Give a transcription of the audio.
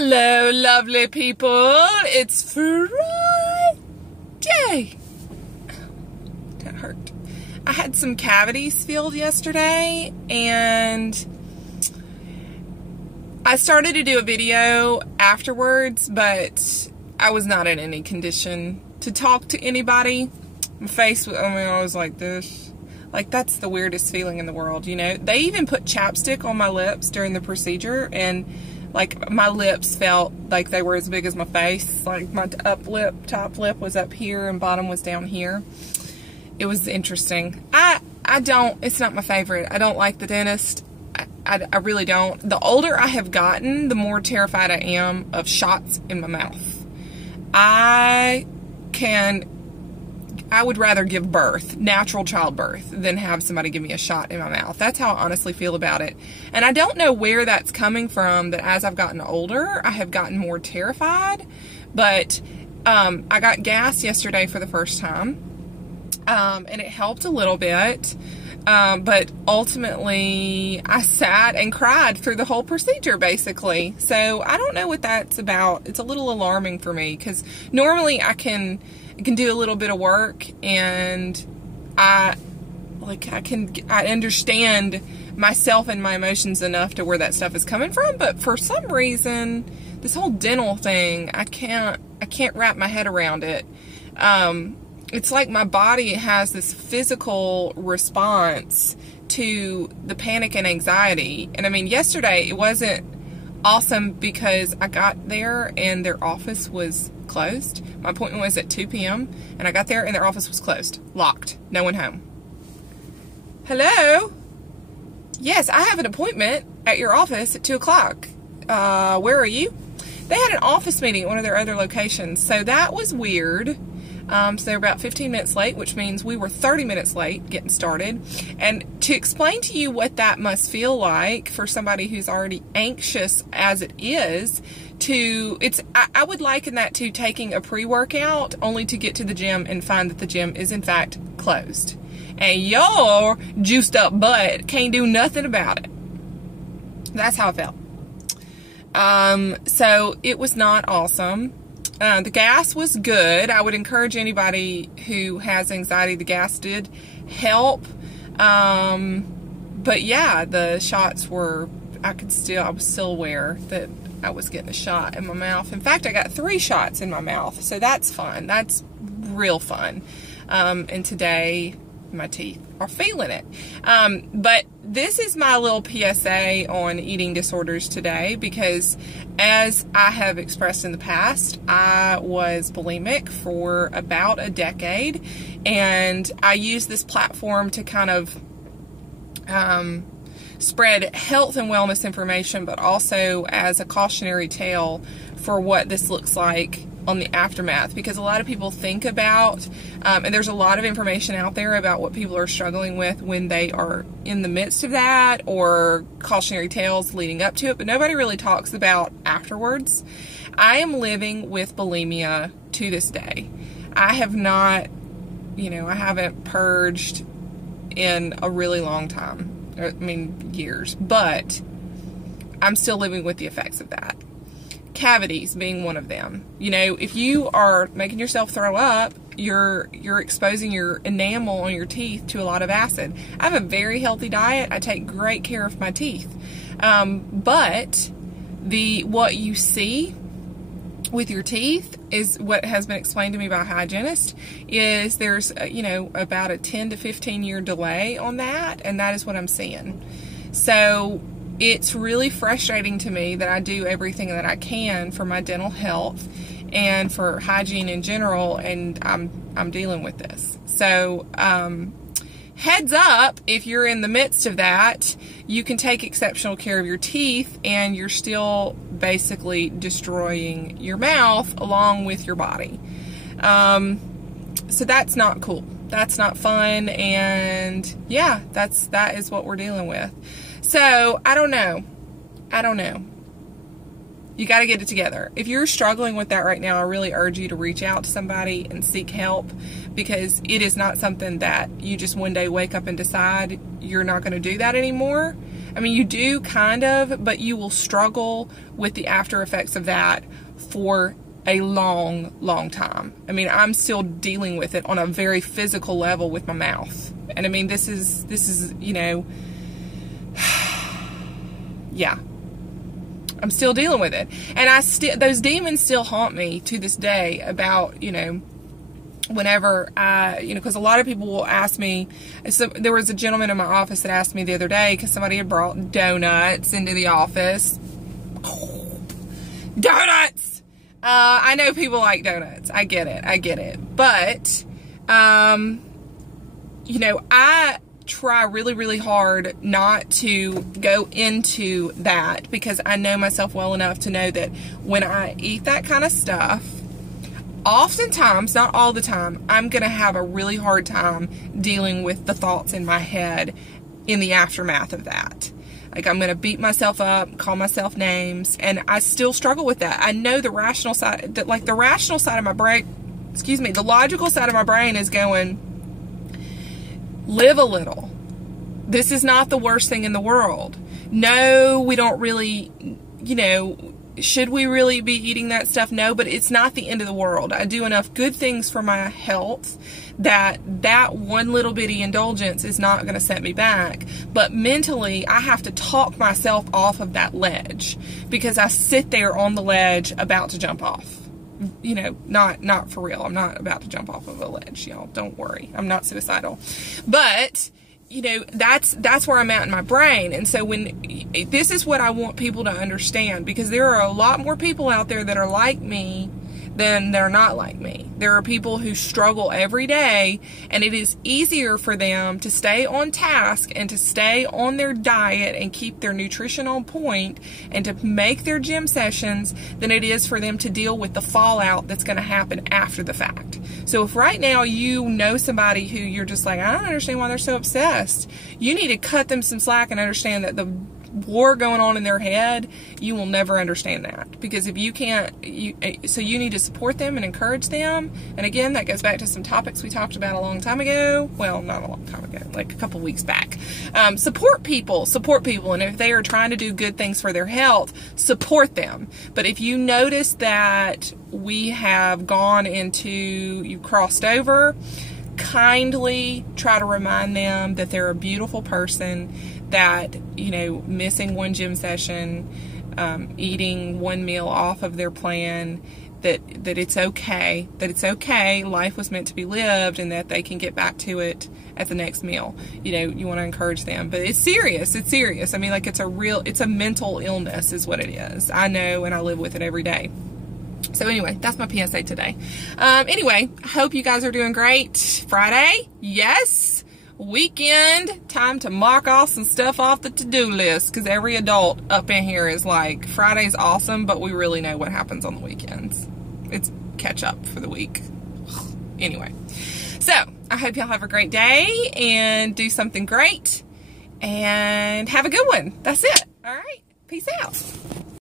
Hello, lovely people. It's Friday. That hurt. I had some cavities filled yesterday, and I started to do a video afterwards, but I was not in any condition to talk to anybody. My face, I was like this. Like, that's the weirdest feeling in the world, you know? They even put chapstick on my lips during the procedure, and like my lips felt like they were as big as my face. Like my top lip was up here and bottom was down here. It was interesting. It's not my favorite. I don't like the dentist. I really don't. The older I have gotten, the more terrified I am of shots in my mouth. I would rather give birth, natural childbirth, than have somebody give me a shot in my mouth. That's how I honestly feel about it. And I don't know where that's coming from, that as I've gotten older, I have gotten more terrified. But I got gas yesterday for the first time, and it helped a little bit. But ultimately, I sat and cried through the whole procedure, basically. So I don't know what that's about. It's a little alarming for me, because normally I can do a little bit of work, and I understand myself and my emotions enough to where that stuff is coming from. But for some reason, this whole dental thing, I can't wrap my head around it. It's like my body has this physical response to the panic and anxiety. And I mean, yesterday it wasn't awesome because I got there and their office was closed. My appointment was at 2 p.m. and I got there and their office was closed, locked, no one home. Hello? Yes, I have an appointment at your office at 2 o'clock. Where are you? They had an office meeting at one of their other locations, so that was weird. So they were about 15 minutes late, which means we were 30 minutes late getting started. And to explain to you what that must feel like for somebody who's already anxious as it is, I would liken that to taking a pre-workout only to get to the gym and find that the gym is in fact closed. And your juiced up butt can't do nothing about it. That's how I felt. So it was not awesome. The gas was good. I would encourage anybody who has anxiety, the gas did help. But yeah, the shots were, I was still aware that I was getting a shot in my mouth. In fact, I got 3 shots in my mouth, so that's fun. That's real fun. And today, my teeth are feeling it. But this is my little PSA on eating disorders today, because as I have expressed in the past, I was bulimic for about a decade, and I use this platform to kind of spread health and wellness information, but also as a cautionary tale for what this looks like on the aftermath, because a lot of people think about, and there's a lot of information out there about what people are struggling with when they are in the midst of that, or cautionary tales leading up to it, but nobody really talks about afterwards. I am living with bulimia to this day. I have not, I haven't purged in a really long time. I mean, years, but I'm still living with the effects of that. Cavities being one of them. If you are making yourself throw up, you're exposing your enamel on your teeth to a lot of acid. I have a very healthy diet. I take great care of my teeth. But what you see with your teeth is what has been explained to me by a hygienist, is there's about a 10 to 15 year delay on that, and that is what I'm seeing. So it's really frustrating to me that I do everything that I can for my dental health and for hygiene in general, and I'm dealing with this. So heads up, if you're in the midst of that, you can take exceptional care of your teeth, and you're still basically destroying your mouth along with your body. So that's not cool. That's not fun, and yeah, that is what we're dealing with. So I don't know. You got to get it together. If you're struggling with that right now, I really urge you to reach out to somebody and seek help, because it is not something that you just one day wake up and decide you're not going to do that anymore. I mean, you do kind of, but you will struggle with the after effects of that for a long, long time. I mean, I'm still dealing with it on a very physical level with my mouth. And I mean, this is, you know, yeah. I'm still dealing with it. And those demons still haunt me to this day about, you know, whenever because a lot of people will ask me. So there was a gentleman in my office that asked me the other day because somebody had brought donuts into the office. Donuts! I know people like donuts. I get it. But, you know, I try really, really hard not to go into that because I know myself well enough to know that when I eat that kind of stuff, oftentimes, not all the time, I'm going to have a really hard time dealing with the thoughts in my head in the aftermath of that. Like, I'm going to beat myself up, call myself names, and I still struggle with that. I know the rational side, the rational side of my brain, the logical side of my brain is going, live a little. This is not the worst thing in the world. No, we don't really, you know, should we really be eating that stuff? No, but it's not the end of the world. I do enough good things for my health that one little bitty indulgence is not going to set me back. But mentally, I have to talk myself off of that ledge because I sit there on the ledge about to jump off. You know, not for real. I'm not about to jump off of a ledge, y'all. Don't worry. I'm not suicidal. But, you know, that's where I'm at in my brain. And so this is what I want people to understand, because there are a lot more people out there that are like me than they're not like me. There are people who struggle every day, and it is easier for them to stay on task and to stay on their diet and keep their nutrition on point and to make their gym sessions than it is for them to deal with the fallout that's going to happen after the fact. So if right now you know somebody who you're just like, I don't understand why they're so obsessed, you need to cut them some slack and understand that the war going on in their head, you will never understand that. Because if you can't, so you need to support them and encourage them. And again, that goes back to some topics we talked about a long time ago. Well, not a long time ago, like a couple weeks back. Support people. And if they are trying to do good things for their health, support them. But if you notice that we have gone into, you crossed over, kindly try to remind them that they're a beautiful person, that, you know, missing one gym session, eating one meal off of their plan, that it's okay, life was meant to be lived, and that they can get back to it at the next meal. You know, you want to encourage them, but it's serious. I mean, like, it's a mental illness is what it is. I know, and I live with it every day. So anyway, that's my PSA today. Anyway, I hope you guys are doing great. Friday, yes. Weekend, time to mark off some stuff off the to-do list, because every adult up in here is like, Friday's awesome, but we really know what happens on the weekends. It's catch up for the week. Anyway, so I hope y'all have a great day and do something great and have a good one. That's it. All right. Peace out.